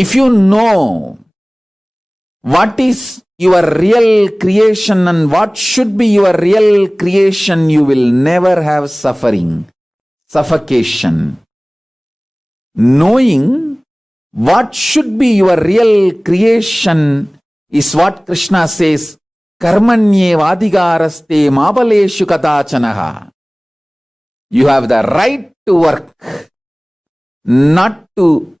If you know what is your real creation and what should be your real creation, you will never have suffering, suffocation. Knowing what should be your real creation is what Krishna says, Karmanye vadigaraste mabaleshu kadachanaha. You have the right to work, not to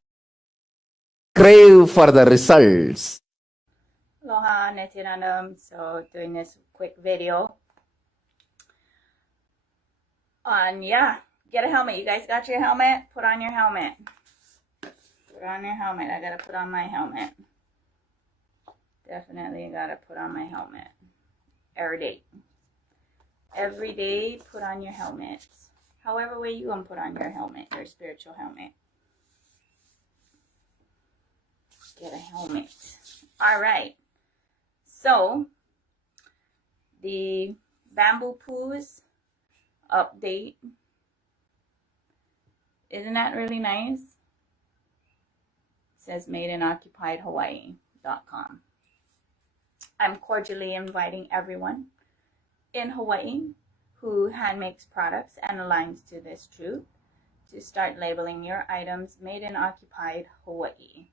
crave for the results. Aloha, Nityanandam. So doing this quick video on, get a helmet. You guys got your helmet? Put on your helmet. Put on your helmet. I gotta put on my helmet. Definitely gotta put on my helmet. Every day. Every day, put on your helmet. However way you gonna put on your helmet, your spiritual helmet. Get a helmet. All right. So, the bamboo poos update. Isn't that really nice? It says made in occupied Hawaii.com. I'm cordially inviting everyone in Hawaii who hand makes products and aligns to this truth to start labeling your items made in occupied Hawaii.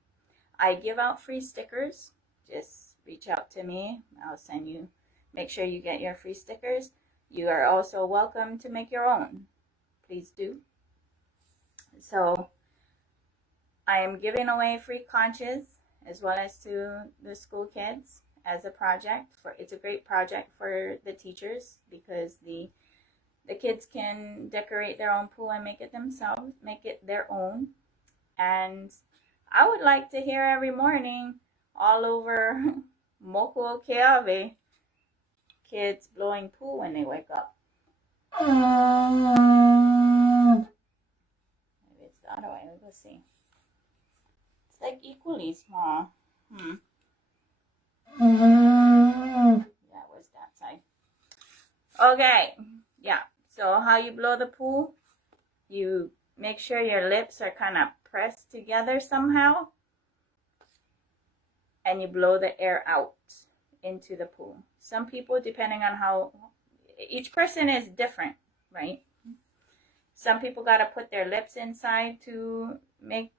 I give out free stickers. Just reach out to me. I'll send you, make sure you get your free stickers. You are also welcome to make your own. Please do. So I am giving away free conches as well as to the school kids as a project. It's a great project for the teachers because the kids can decorate their own pool and make it themselves, make it their own. And I would like to hear every morning all over Moku Keawe kids blowing pool when they wake up. Maybe it's the other way. Let's see. It's like equally small. That was that side. Okay. Yeah. So how you blow the pool? You make sure your lips are kind of pressed together somehow. And you blow the air out into the pool. Some people, depending on how, each person is different, right? Some people got to put their lips inside to make,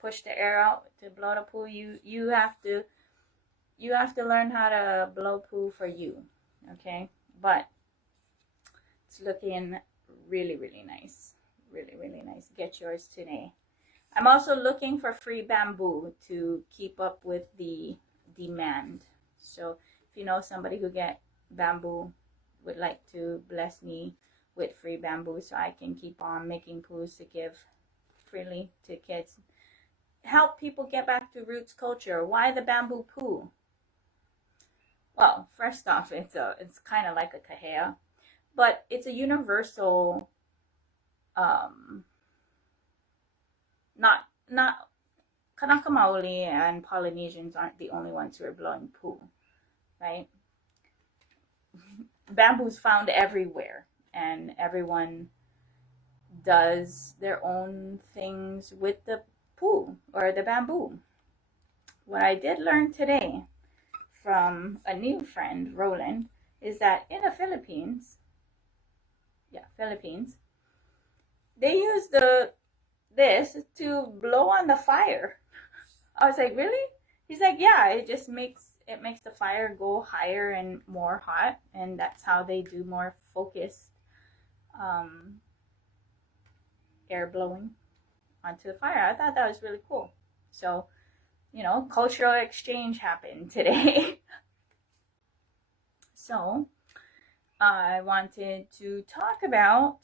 push the air out to blow the pool. You have to learn how to blow pool for you, okay? But it's looking really, really nice. Really, really nice. Get yours today. I'm also looking for free bamboo to keep up with the demand. So if you know somebody who get bamboo, would like to bless me with free bamboo so I can keep on making pools to give freely to kids. Help people get back to roots culture. Why the bamboo pool? Well, first off, it's kind of like a kahea, but it's a universal not Kanaka Maoli and Polynesians aren't the only ones who are blowing pool, right? Bamboo's found everywhere, and everyone does their own things with the pool or the bamboo. What I did learn today from a new friend, Roland, is that in the Philippines, they use this to blow on the fire. I was like, really? He's like, yeah, it just makes the fire go higher and more hot, and that's how they do more focused air blowing onto the fire. I thought that was really cool. So, cultural exchange happened today. So, I wanted to talk about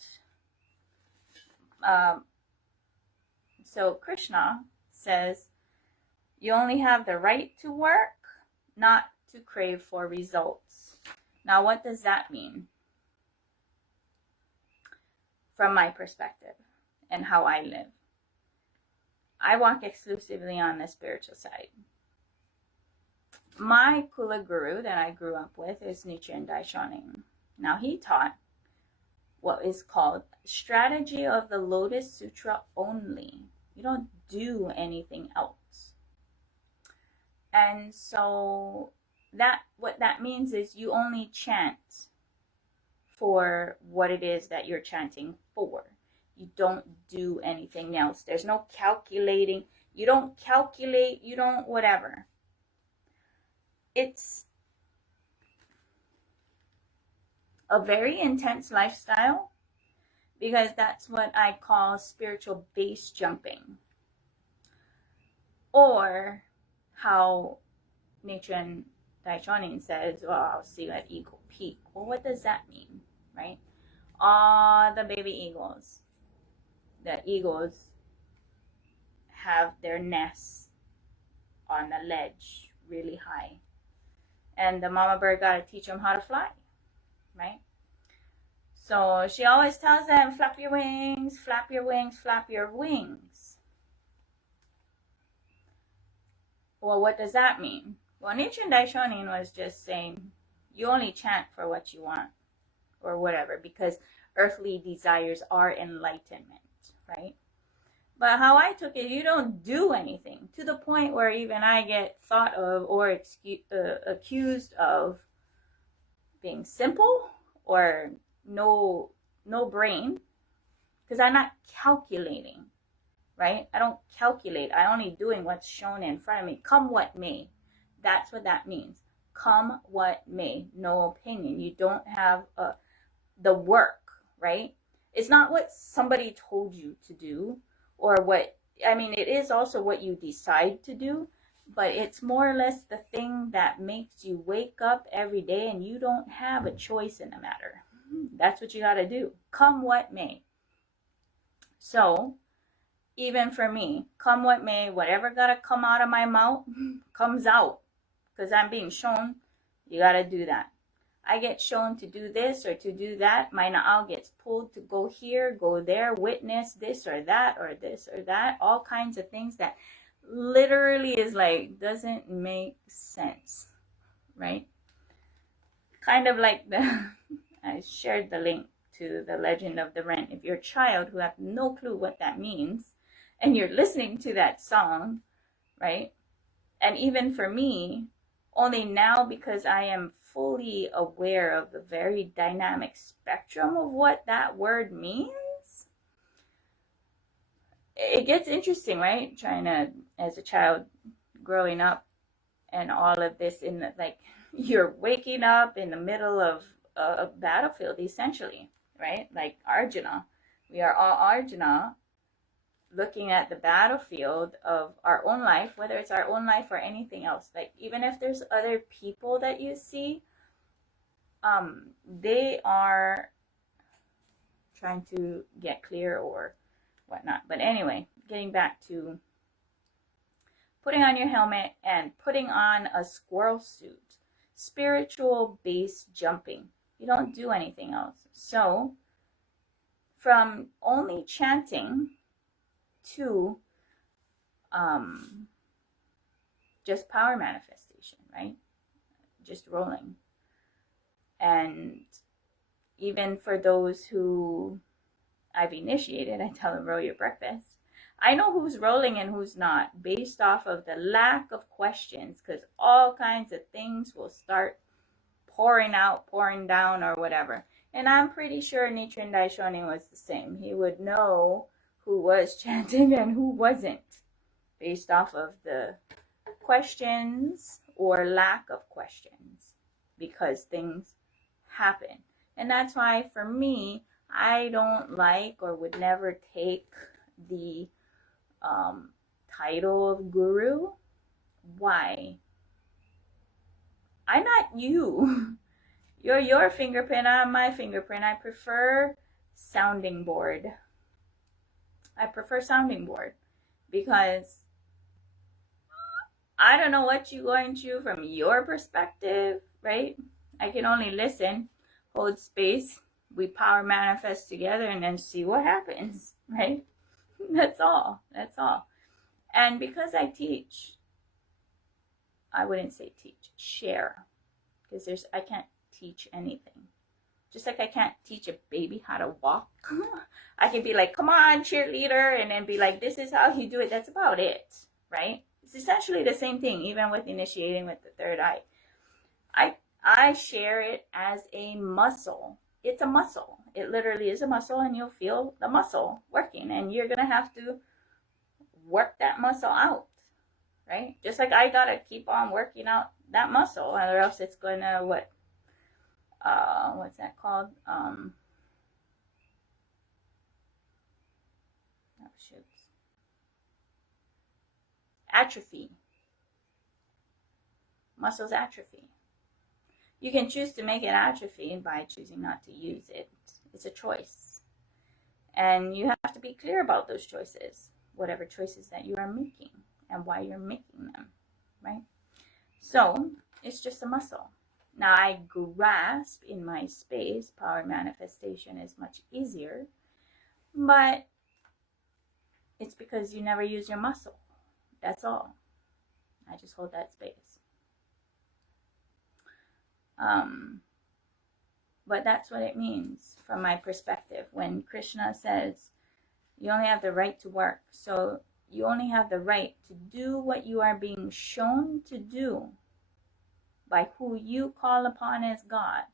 so Krishna says, you only have the right to work, not to crave for results. Now, what does that mean? From my perspective and how I live. I walk exclusively on the spiritual side. My Kula Guru that I grew up with is Nichiren Daishonin. Now, he taught what is called strategy of the Lotus Sutra only. You don't do anything else. And so that what that means is you only chant for what it is that you're chanting for. You don't do anything else. There's no calculating. You don't calculate, you don't whatever. It's a very intense lifestyle, because that's what I call spiritual base jumping, or how Nichiren Daishonin says, well, I'll see you at Eagle Peak. Well, what does that mean, right? All the baby eagles, the eagles have their nests on a ledge really high, and the mama bird got to teach them how to fly, right? So she always tells them, flap your wings, flap your wings, flap your wings. Well, what does that mean? Well, Nichiren Daishonin was just saying, you only chant for what you want, or whatever, because earthly desires are enlightenment, right? But how I took it, you don't do anything, to the point where even I get thought of or accused of being simple or no brain, because I'm not calculating, right? I don't calculate. I'm only doing what's shown in front of me. Come what may. That's what that means. Come what may. No opinion. You don't have the work, right? It's not what somebody told you to do, or what, I mean, it is also what you decide to do, but it's more or less the thing that makes you wake up every day and you don't have a choice in the matter. That's what you got to do. Come what may. So, even for me, come what may, whatever got to come out of my mouth comes out, because I'm being shown you got to do that. I get shown to do this or to do that. My na'al gets pulled to go here, go there, witness this or that or this or that. All kinds of things that literally is like, doesn't make sense, right? Kind of like I shared the link to The Legend of the Wren. If you're a child who have no clue what that means, and you're listening to that song, right? And even for me, only now, because I am fully aware of the very dynamic spectrum of what that word means, it gets interesting, right? Trying to, as a child growing up, and all of this in the, like, you're waking up in the middle of a battlefield, essentially, right? Like Arjuna. We are all Arjuna, looking at the battlefield of our own life, whether it's our own life or anything else. Like, even if there's other people that you see, they are trying to get clear or whatnot. But anyway, getting back to putting on your helmet and putting on a squirrel suit, spiritual base jumping. You don't do anything else. So, from only chanting to just power manifestation, right? Just rolling. And even for those who I've initiated, I tell them, roll your breakfast. I know who's rolling and who's not based off of the lack of questions, because all kinds of things will start pouring out, pouring down, or whatever. And I'm pretty sure Nichiren Daishonin was the same. He would know who was chanting and who wasn't, based off of the questions or lack of questions, because things happen. And that's why, for me, I don't like or would never take the title of guru. Why? I'm not you. You're your fingerprint, I'm my fingerprint. I prefer sounding board. Because I don't know what you're going through from your perspective, right? I can only listen, hold space, we power manifest together, and then see what happens, right? That's all. And because I teach, I wouldn't say teach, share, because I can't teach anything. Just like I can't teach a baby how to walk. I can be like, come on, cheerleader, and then be like, this is how you do it. That's about it, right? It's essentially the same thing, even with initiating with the third eye. I share it as a muscle. It's a muscle. It literally is a muscle, and you'll feel the muscle working, and you're going to have to work that muscle out, right? Just like I got to keep on working out that muscle, or else it's going to, what's that called? Oh, shoot. Atrophy. Muscles atrophy. You can choose to make it atrophy by choosing not to use it. It's a choice. And you have to be clear about those choices, whatever choices that you are making and why you're making them, right? So it's just a muscle. Now I grasp in my space, power manifestation is much easier, but it's because you never use your muscle. That's all. I just hold that space. But that's what it means from my perspective. When Krishna says you only have the right to work, so you only have the right to do what you are being shown to do by who you call upon as God.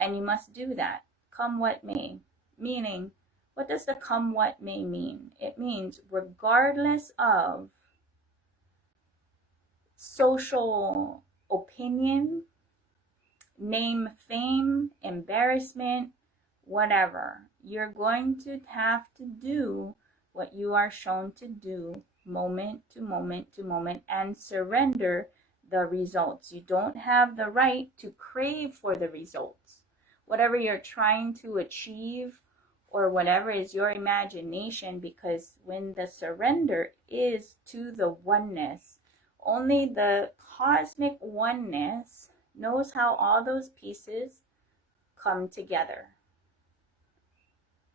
And you must do that, come what may. Meaning, what does the come what may mean? It means regardless of social opinion, name, fame, embarrassment, whatever, you're going to have to do what you are shown to do moment to moment to moment and surrender the results. You don't have the right to crave for the results. Whatever you're trying to achieve or whatever is your imagination, because when the surrender is to the oneness, only the cosmic oneness knows how all those pieces come together,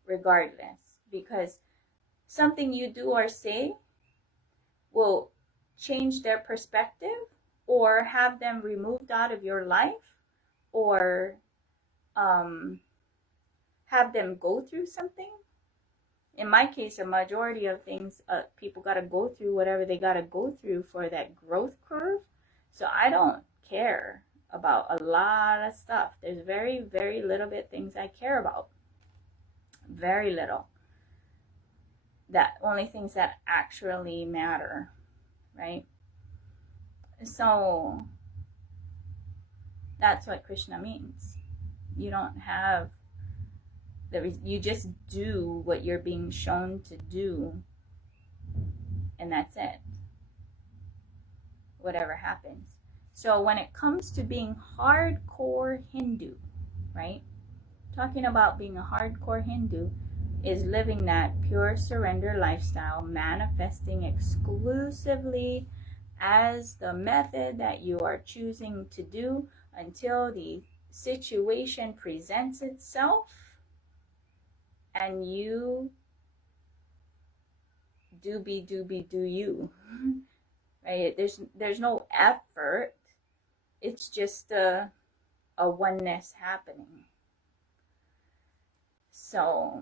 regardless. Because something you do or say will change their perspective or have them removed out of your life or have them go through something. In my case, a majority of things, people got to go through whatever they got to go through for that growth curve. So I don't care about a lot of stuff. There's very, very little bit things I care about. Very little. That only things that actually matter, right? So that's what Krishna means. You don't have you just do what you're being shown to do, and that's it. Whatever happens. So when it comes to being hardcore Hindu, right? Talking about being a hardcore Hindu is living that pure surrender lifestyle, manifesting exclusively as the method that you are choosing to do until the situation presents itself and you do you. Right? There's no effort. It's just a oneness happening. So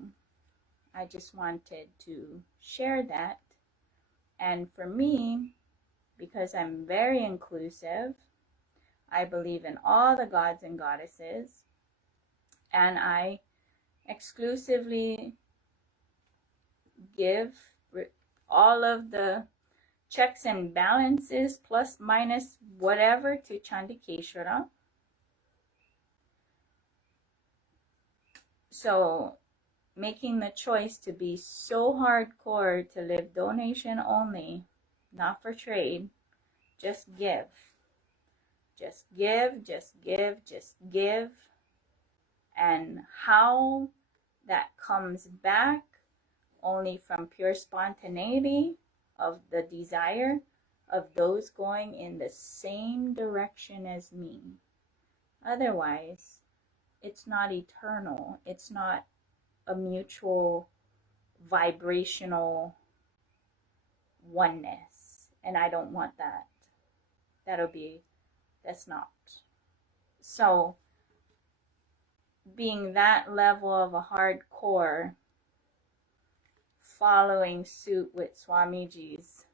I just wanted to share that. And for me, because I'm very inclusive, I believe in all the gods and goddesses, and I exclusively give all of the checks and balances, plus minus whatever, to Chandikeshwara. So making the choice to be so hardcore to live donation only, not for trade, just give. Just give, just give, just give. And how that comes back only from pure spontaneity of the desire of those going in the same direction as me. Otherwise, it's not eternal. It's not a mutual vibrational oneness. And I don't want that. That's not. So being that level of a hardcore, following suit with Swamiji's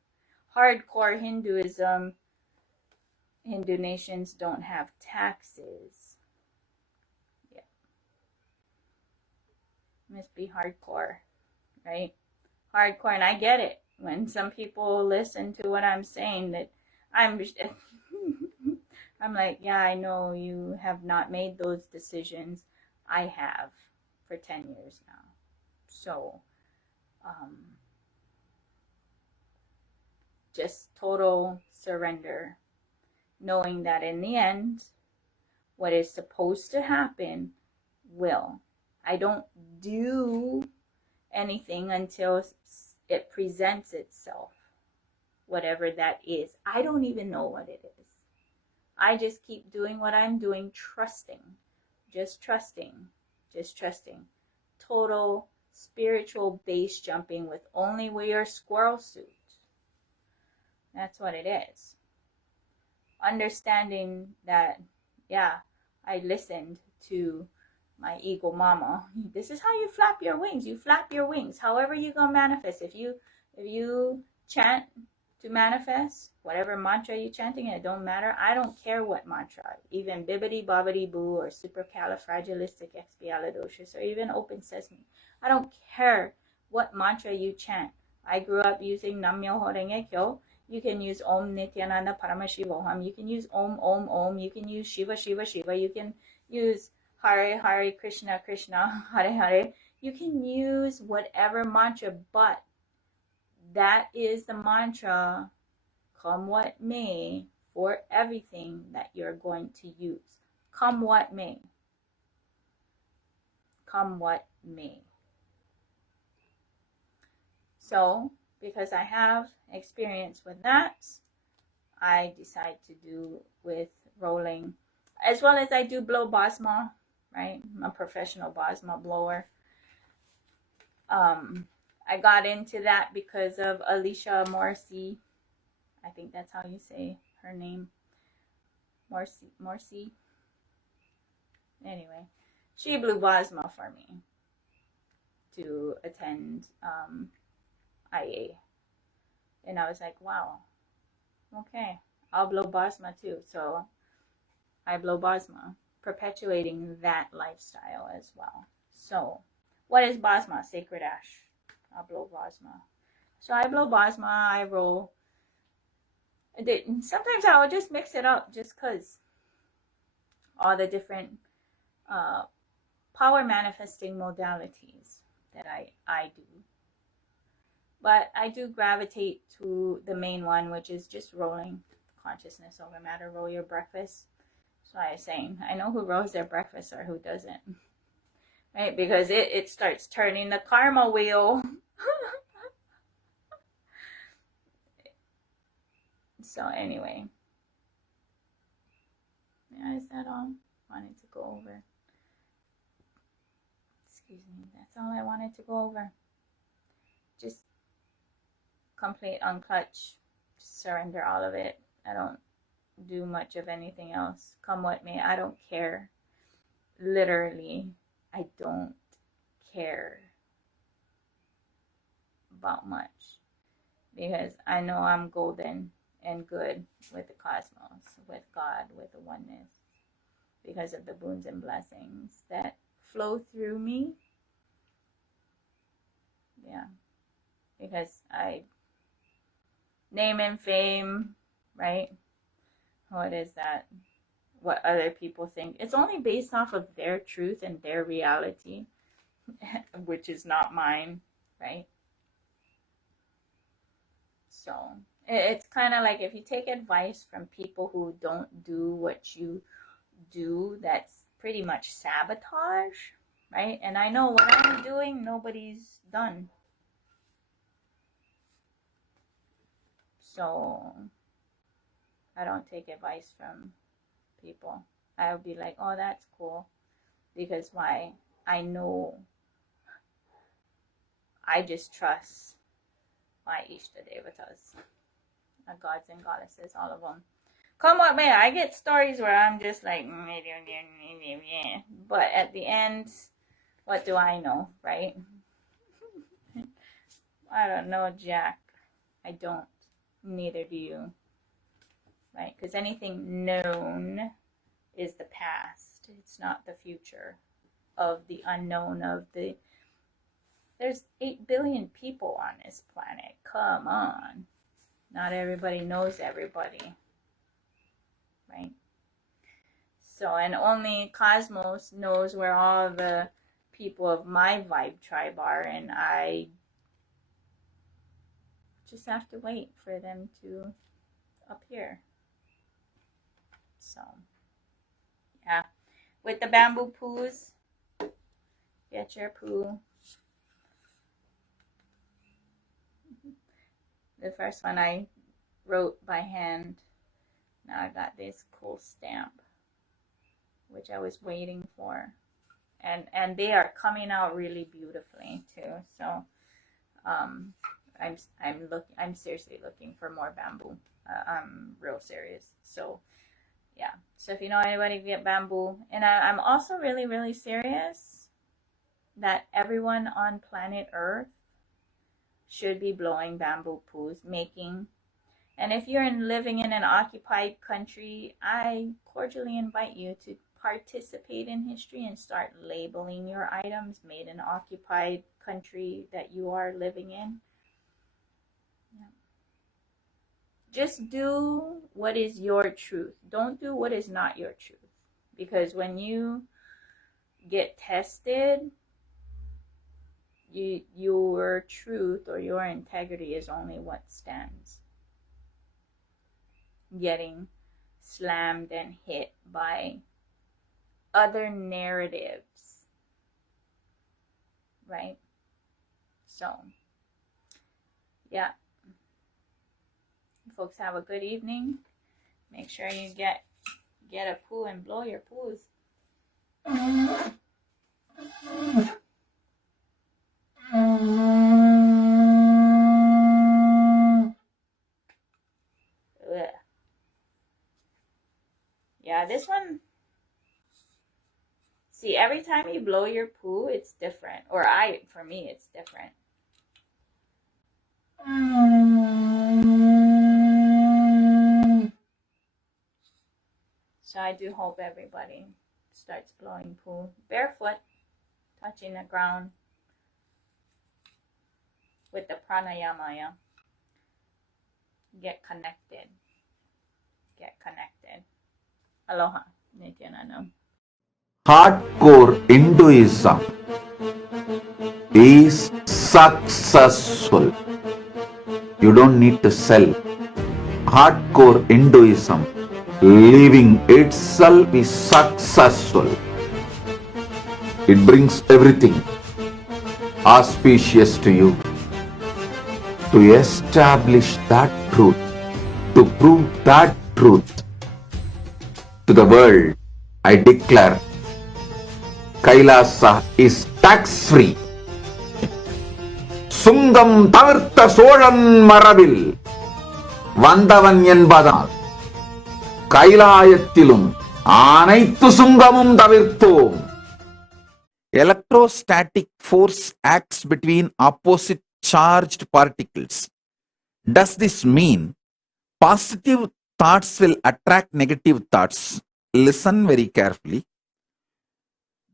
hardcore Hinduism. Hindu nations don't have taxes. Yeah. Must be hardcore, right? Hardcore, and I get it. When some people listen to what I'm saying, that I'm like, yeah, I know you have not made those decisions. I have for 10 years now. So, just total surrender, knowing that in the end, what is supposed to happen will. I don't do anything until it presents itself, whatever that is. I don't even know what it is. I just keep doing what I'm doing, trusting, just trusting, just trusting. Total spiritual base jumping with only wear squirrel suit. That's what it is. Understanding that, yeah, I listened to my ego mama. This is how you flap your wings. You flap your wings. However you gonna manifest. If you chant to manifest, whatever mantra you chanting, it don't matter. I don't care what mantra. Even bibbidi bobbidi boo or supercalifragilisticexpialidocious or even open sesame. I don't care what mantra you chant. I grew up using Nam Myoho Renge Kyo. You can use Om Nityananda Paramashivoham. You can use Om Om Om. You can use Shiva Shiva Shiva. You can use Hare Hare Krishna Krishna Hare Hare. You can use whatever mantra, but that is the mantra, come what may, for everything that you're going to use. Come what may. Come what may. So, because I have experience with that, I decide to do with rolling, as well as I do blow Bosma, right? I'm a professional Bosma blower. I got into that because of Alicia Morrissey. I think that's how you say her name. Morrissey. Anyway, she blew Bosma for me to attend IA. And I was like, wow, okay, I'll blow Bosma too. So I blow Bosma, perpetuating that lifestyle as well. So what is Bosma? Sacred ash. I'll blow Bosma. So I blow Bosma, I roll. Sometimes I will just mix it up just because all the different power manifesting modalities that I do. But I do gravitate to the main one, which is just rolling consciousness over matter. Roll your breakfast. So I was saying, I know who rolls their breakfast or who doesn't. Right? Because it starts turning the karma wheel. So anyway. Yeah, is that all? Wanted to go over. Excuse me. That's all I wanted to go over. Just complete unclutch. Surrender all of it. I don't do much of anything else. Come what may. I don't care. Literally, I don't care about much. Because I know I'm golden and good with the cosmos, with God, with the oneness, because of the boons and blessings that flow through me. Yeah, because I name and fame, right? What is that? What other people think. It's only based off of their truth and their reality, which is not mine, right? So it's kind of like if you take advice from people who don't do what you do, that's pretty much sabotage, right? And I know what I'm doing, nobody's done. So I don't take advice from people. I'll be like, oh, that's cool. Because why? I know. I just trust my Ishta Devatas, gods and goddesses, all of them. Come on, man. I get stories where I'm just like, but at the end, what do I know, right? I don't know, Jack. I don't. Neither do you, right? Because anything known is the past. It's not the future of the unknown of the. There's 8 billion people on this planet. Come on. Not everybody knows everybody, right? So, and only Cosmos knows where all the people of my vibe tribe are, and I just have to wait for them to appear. So, yeah. With the bamboo poos, get your poo. The first one I wrote by hand. Now I got this cool stamp, which I was waiting for. And they are coming out really beautifully too. So I'm seriously looking for more bamboo. I'm real serious. So yeah. So if you know anybody get bamboo, and I'm also really, really serious that everyone on planet Earth should be blowing bamboo poos, making. And if you're living in an occupied country, I cordially invite you to participate in history and start labeling your items made in occupied country that you are living in. Yeah. Just do what is your truth. Don't do what is not your truth. Because when you get tested, your truth or your integrity is only what stands. Getting slammed and hit by other narratives, right? So, yeah. Folks, have a good evening. Make sure you get a poo and blow your poos. Yeah, this one. See, every time you blow your poo, it's different. Or for me, it's different. So I do hope everybody starts blowing poo barefoot, touching the ground with the pranayama. Yeah? Get connected. Aloha. Nityananda. Hardcore Hinduism is successful. You don't need to sell. Hardcore Hinduism, living itself is successful. It brings everything auspicious to you. To establish that truth, to prove that truth to the world, I declare Kailasa is tax-free. சுங்கம் தவிர்த்த சோழன் மரபில் வந்தவன் என்பதால் கைலாயத்திலும் அனைத்து சுங்கமும் தவிர்த்தோம். Electrostatic force acts between opposite charged particles. Does this mean positive thoughts will attract negative thoughts? Listen very carefully.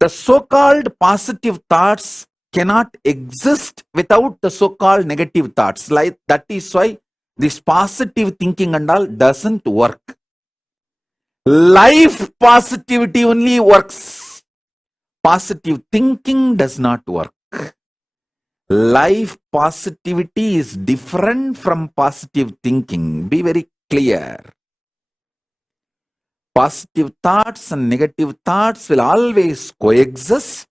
The so-called positive thoughts cannot exist without the so-called negative thoughts. Like that is why this positive thinking and all doesn't work. Life positivity only works. Positive thinking does not work. Life positivity is different from positive thinking. Be very clear. Positive thoughts and negative thoughts will always coexist.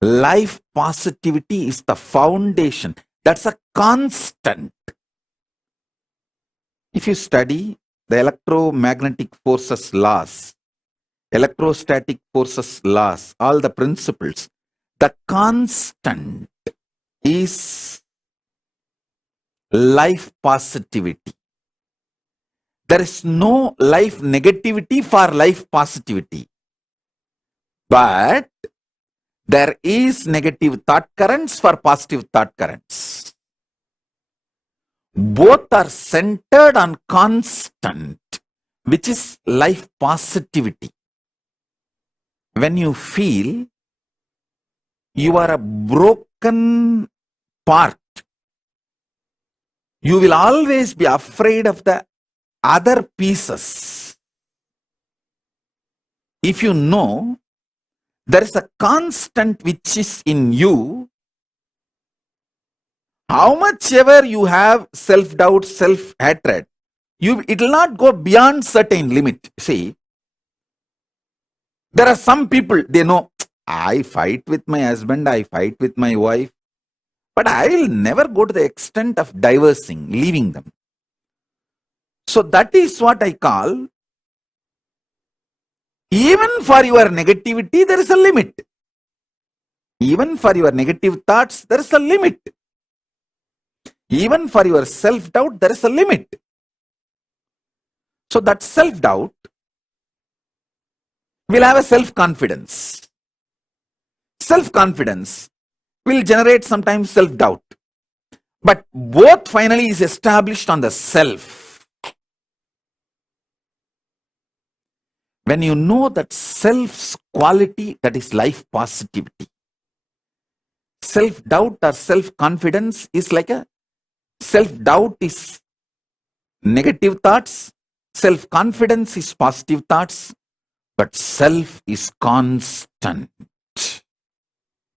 Life positivity is the foundation. That's a constant. If you study the electromagnetic forces laws, electrostatic forces laws, all the principles, the constant is life positivity. There is no life negativity for life positivity. But there is negative thought currents for positive thought currents. Both are centered on constant, which is life positivity. When you feel you are a broken part, you will always be afraid of the other pieces. If you know there is a constant which is in you, how much ever you have self-doubt, self-hatred, it will not go beyond certain limit. See, there are some people, they know, I fight with my husband, I fight with my wife, but I will never go to the extent of divorcing, leaving them. So that is what I call, even for your negativity, there is a limit. Even for your negative thoughts, there is a limit. Even for your self-doubt, there is a limit. So that self-doubt will have a self-confidence. Self-confidence will generate sometimes self-doubt. But both finally is established on the self. When you know that self's quality, that is life positivity. Self-doubt or self-confidence is like a self-doubt is negative thoughts, self-confidence is positive thoughts, but self is constant.